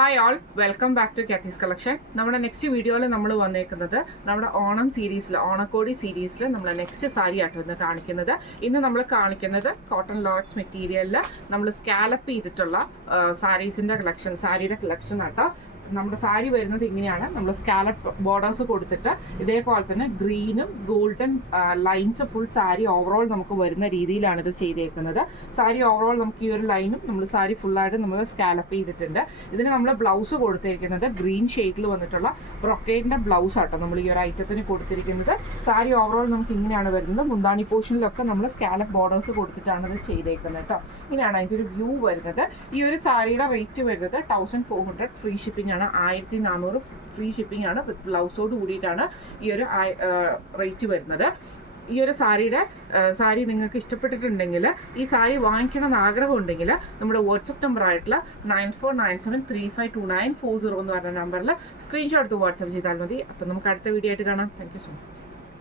Hi all, welcome back to Kathy's collection. നമ്മുടെ next വീഡിയോയിൽ നമ്മൾ വന്നേക്കുന്നത് നമ്മുടെ ഓണം സീരീസിൽ, ഓണക്കോടി സീരീസിൽ നമ്മൾ നെക്സ്റ്റ് സാരി ആട്ടോ ഇന്ന് കാണിക്കുന്നത്. ഇന്ന് നമ്മൾ കാണിക്കുന്നത് കോട്ടൺ ലോറക്സ് മെറ്റീരിയലിൽ നമ്മൾ സ്കാലപ്പ് ചെയ്തിട്ടുള്ള സാരീസിൻ്റെ കളക്ഷൻ, സാരിയുടെ കളക്ഷൻ ആട്ടോ. നമ്മുടെ സാരി വരുന്നത് ഇങ്ങനെയാണ്. നമ്മൾ സ്കാലപ്പ് ബോർഡേഴ്സ് കൊടുത്തിട്ട് ഇതേപോലെ തന്നെ ഗ്രീനും golden lines full sari overall നമുക്ക് വരുന്ന രീതിയിലാണ് ഇത് ചെയ്തേക്കുന്നത്. സാരി ഓവറോൾ നമുക്ക് ഈ ഒരു ലൈനും നമ്മൾ സാരി ഫുള്ളായിട്ട് നമ്മൾ സ്കാലപ്പ് ചെയ്തിട്ടുണ്ട്. ഇതിന് നമ്മൾ ബ്ലൗസ് കൊടുത്തിരിക്കുന്നത് ഗ്രീൻ ഷെയ്ഡിൽ വന്നിട്ടുള്ള ബ്രൊക്കേഡിൻ്റെ ബ്ലൗസ് ആട്ടോ നമ്മൾ ഈ ഒരു ഐറ്റത്തിന് കൊടുത്തിരിക്കുന്നത്. സാരി ഓവറോൾ നമുക്ക് ഇങ്ങനെയാണ് വരുന്നത്. മുന്താണി പോർഷനിലൊക്കെ നമ്മൾ സ്കാലപ്പ് ബോർഡേഴ്സ് കൊടുത്തിട്ടാണ് ഇത് ചെയ്തേക്കുന്നത് കേട്ടോ. ഇങ്ങനെയാണ് അതിൻ്റെ ഒരു വ്യൂ വരുന്നത്. ഈ ഒരു സാരിയുടെ റേറ്റ് വരുന്നത് 1400 ഫ്രീ ഷിപ്പിംഗ് ആണ്. 1400 ഫ്രീ ഷിപ്പിംഗ് ആണ്. വിത്ത് ബ്ലൗസോട് കൂടിയിട്ടാണ് ഈ ഒരു റേറ്റ് വരുന്നത്. ഈ ഒരു സാരി നിങ്ങൾക്ക് ഇഷ്ടപ്പെട്ടിട്ടുണ്ടെങ്കിൽ, ഈ സാരി വാങ്ങിക്കണം എന്ന് ആഗ്രഹം ഉണ്ടെങ്കിൽ നമ്മുടെ വാട്സപ്പ് നമ്പർ ആയിട്ടുള്ള 9497352940 എന്ന് പറഞ്ഞ നമ്പറിൽ സ്ക്രീൻഷോട്ട് എടുത്ത് വാട്സപ്പ് ചെയ്താൽ മതി. അപ്പം നമുക്ക് അടുത്ത വീഡിയോ ആയിട്ട് കാണാം. Thank you so much.